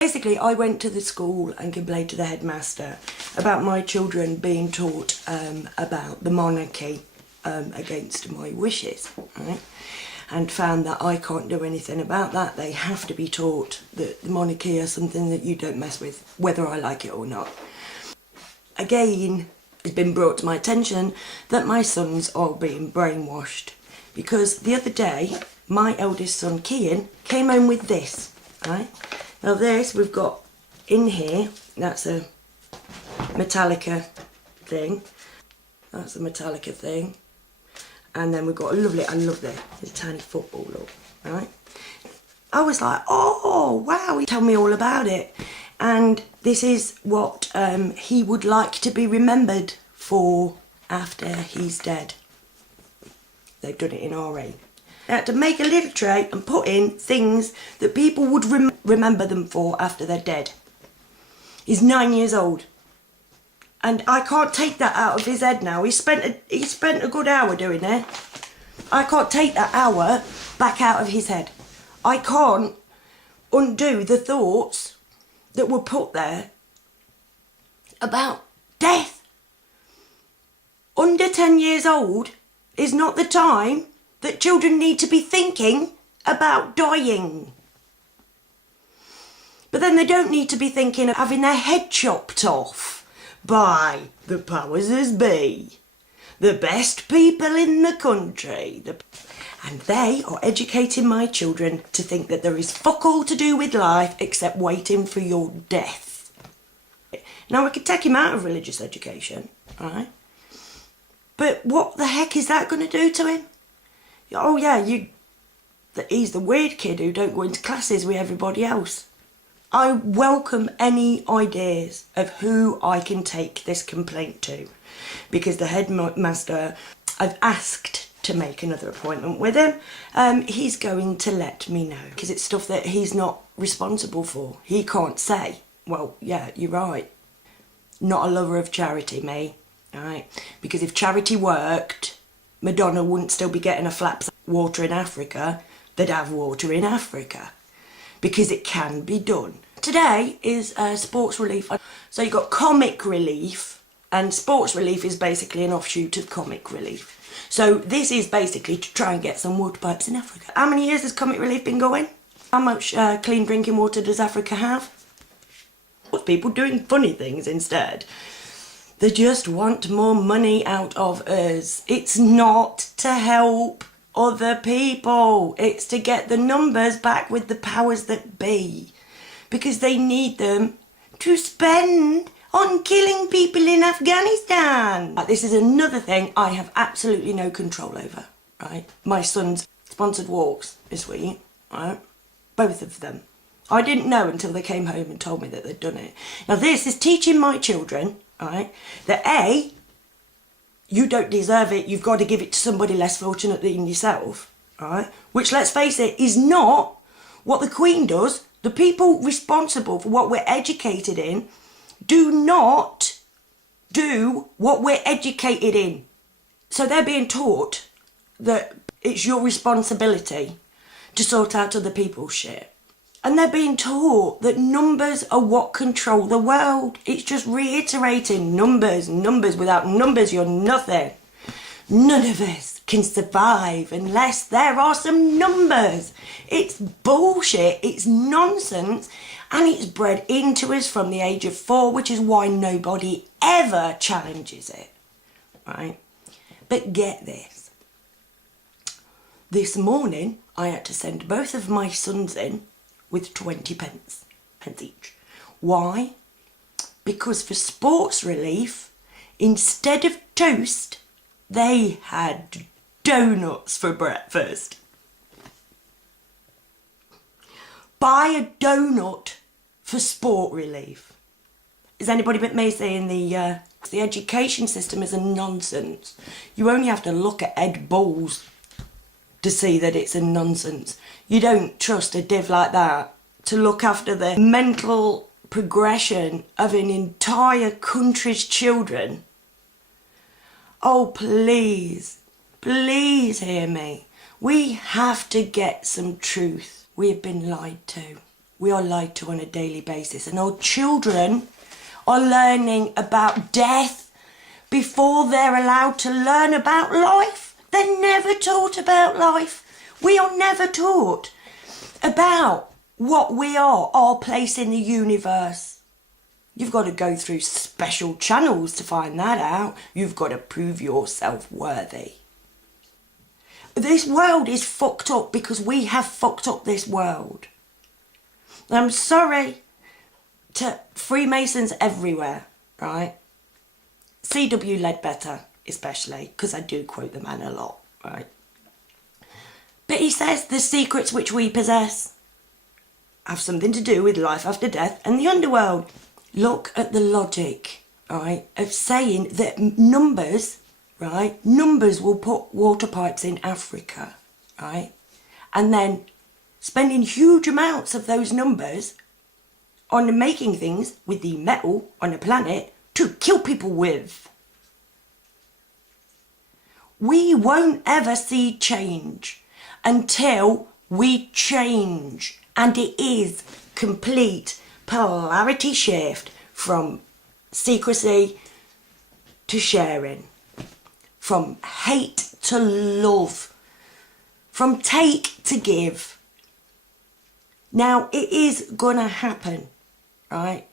Basically, I went to the school and complained to the headmaster about my children being taught about the monarchy against my wishes, right? And found that I can't do anything about that. They have to be taught that the monarchy is something that you don't mess with, whether I like it or not. Again, it's been brought to my attention that my sons are being brainwashed, because the other day, my eldest son, Kerry-Ann, came home with this, right? Now this we've got in here, that's a Metallica thing. That's a Metallica thing. And then we've got a lovely, I love this, it's a tiny football look, right? I was like, oh, wow, tell me all about it. And this is what he would like to be remembered for after he's dead. They've done it in RE. They had to make a little tray and put in things that people would remember them for after they're dead. He's 9 years old. And I can't take that out of his head now. He spent a good hour doing it. I can't take that hour back out of his head. I can't undo the thoughts that were put there about death. Under 10 years old is not the time that children need to be thinking about dying. But then they don't need to be thinking of having their head chopped off by the powers as be, the best people in the country. And they are educating my children to think that there is fuck all to do with life except waiting for your death. Now, I could take him out of religious education, right? But what the heck is that going to do to him? Oh yeah, he's the weird kid who don't go into classes with everybody else. I welcome any ideas of who I can take this complaint to, because the headmaster, I've asked to make another appointment with him. He's going to let me know, because it's stuff that he's not responsible for. He can't say, well, yeah, you're right. Not a lover of charity, me, right? Because if charity worked, Madonna wouldn't still be getting a flap water in Africa. They'd have water in Africa. Because it can be done. Today is sports relief. So you've got comic relief, and sports relief is basically an offshoot of comic relief. So this is basically to try and get some water pipes in Africa. How many years has comic relief been going? How much clean drinking water does Africa have? People doing funny things instead. They just want more money out of us. It's not to help other people. It's to get the numbers back with the powers that be, because they need them to spend on killing people in Afghanistan. This is another thing I have absolutely no control over, right? My son's sponsored walks this week, right? Both of them. I didn't know until they came home and told me that they'd done it. Now this is teaching my children, right, that A, you don't deserve it, you've got to give it to somebody less fortunate than yourself, right? Which, let's face it, is not what the Queen does. The people responsible for what we're educated in do not do what we're educated in. So they're being taught that it's your responsibility to sort out other people's shit. And they're being taught that numbers are what control the world. It's just reiterating numbers. Numbers. Without numbers, you're nothing. None of us can survive unless there are some numbers. It's bullshit. It's nonsense. And it's bred into us from the age of 4, which is why nobody ever challenges it. Right? But get this. This morning, I had to send both of my sons in with 20 pence each. Why? Because for sports relief, instead of toast, they had donuts for breakfast. Buy a donut for sport relief. Is anybody but me saying the education system is a nonsense? You only have to look at Ed Balls to see that it's a nonsense. You don't trust a div like that to look after the mental progression of an entire country's children. Oh, please, please hear me. We have to get some truth. We have been lied to. We are lied to on a daily basis, and our children are learning about death before they're allowed to learn about life. They're never taught about life. We are never taught about what we are, our place in the universe. You've got to go through special channels to find that out. You've got to prove yourself worthy. This world is fucked up because we have fucked up this world. I'm sorry to Freemasons everywhere, right? C.W. Ledbetter especially, because I do quote the man a lot, right? But he says the secrets which we possess have something to do with life after death and the underworld. Look at the logic, right, of saying that numbers, right, numbers will put water pipes in Africa, right, and then spending huge amounts of those numbers on making things with the metal on the planet to kill people with. We won't ever see change until we change. And it is complete polarity shift from secrecy to sharing, from hate to love, from take to give. Now, it is gonna happen, right?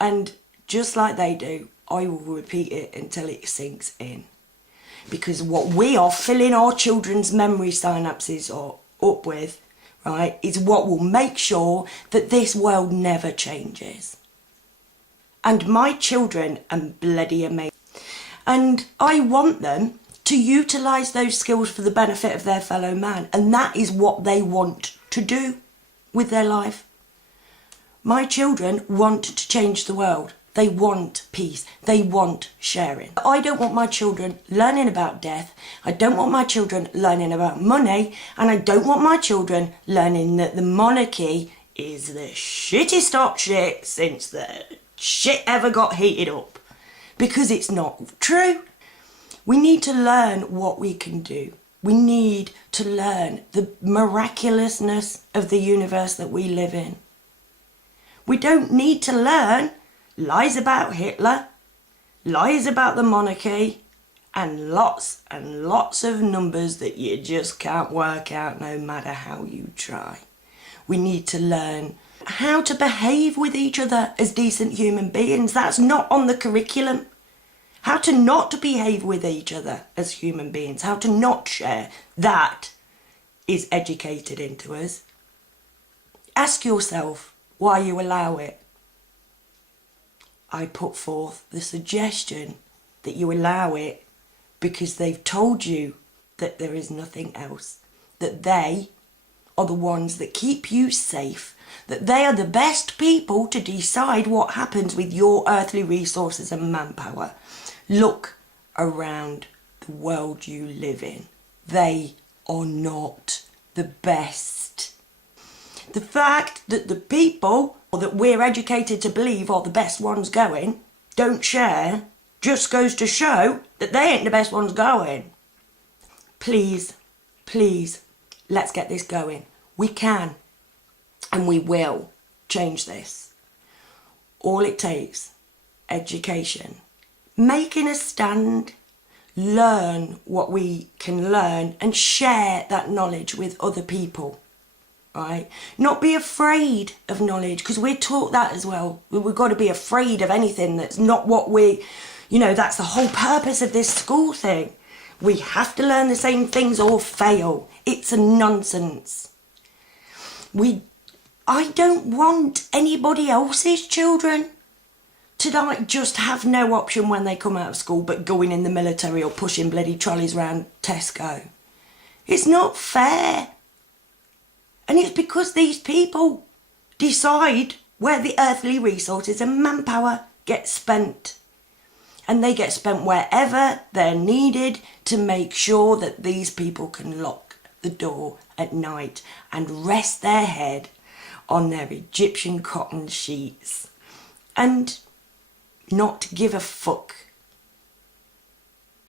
And just like they do, I will repeat it until it sinks in. Because what we are filling our children's memory synapses up with, right, is what will make sure that this world never changes. And my children are bloody amazing. And I want them to utilise those skills for the benefit of their fellow man. And that is what they want to do with their life. My children want to change the world. They want peace. They want sharing. I don't want my children learning about death. I don't want my children learning about money. And I don't want my children learning that the monarchy is the shittest hot shit since the shit ever got heated up. Because it's not true. We need to learn what we can do. We need to learn the miraculousness of the universe that we live in. We don't need to learn lies about Hitler, lies about the monarchy, and lots of numbers that you just can't work out no matter how you try. We need to learn how to behave with each other as decent human beings. That's not on the curriculum. How to not behave with each other as human beings, how to not share, that is educated into us. Ask yourself why you allow it. I put forth the suggestion that you allow it because they've told you that there is nothing else, that they are the ones that keep you safe, that they are the best people to decide what happens with your earthly resources and manpower. Look around the world you live in. They are not the best. The fact that the people that we're educated to believe are the best ones going don't share just goes to show that they ain't the best ones going. Please, please, let's get this going. We can and we will change this. All it takes, education. Making a stand, learn what we can learn and share that knowledge with other people, right? Not be afraid of knowledge, because we're taught that as well. We've got to be afraid of anything that's not what that's the whole purpose of this school thing. We have to learn the same things or fail. It's a nonsense. I don't want anybody else's children to just have no option when they come out of school but going in the military or pushing bloody trolleys around Tesco. It's not fair. And it's because these people decide where the earthly resources and manpower get spent. And they get spent wherever they're needed to make sure that these people can lock the door at night and rest their head on their Egyptian cotton sheets. And not give a fuck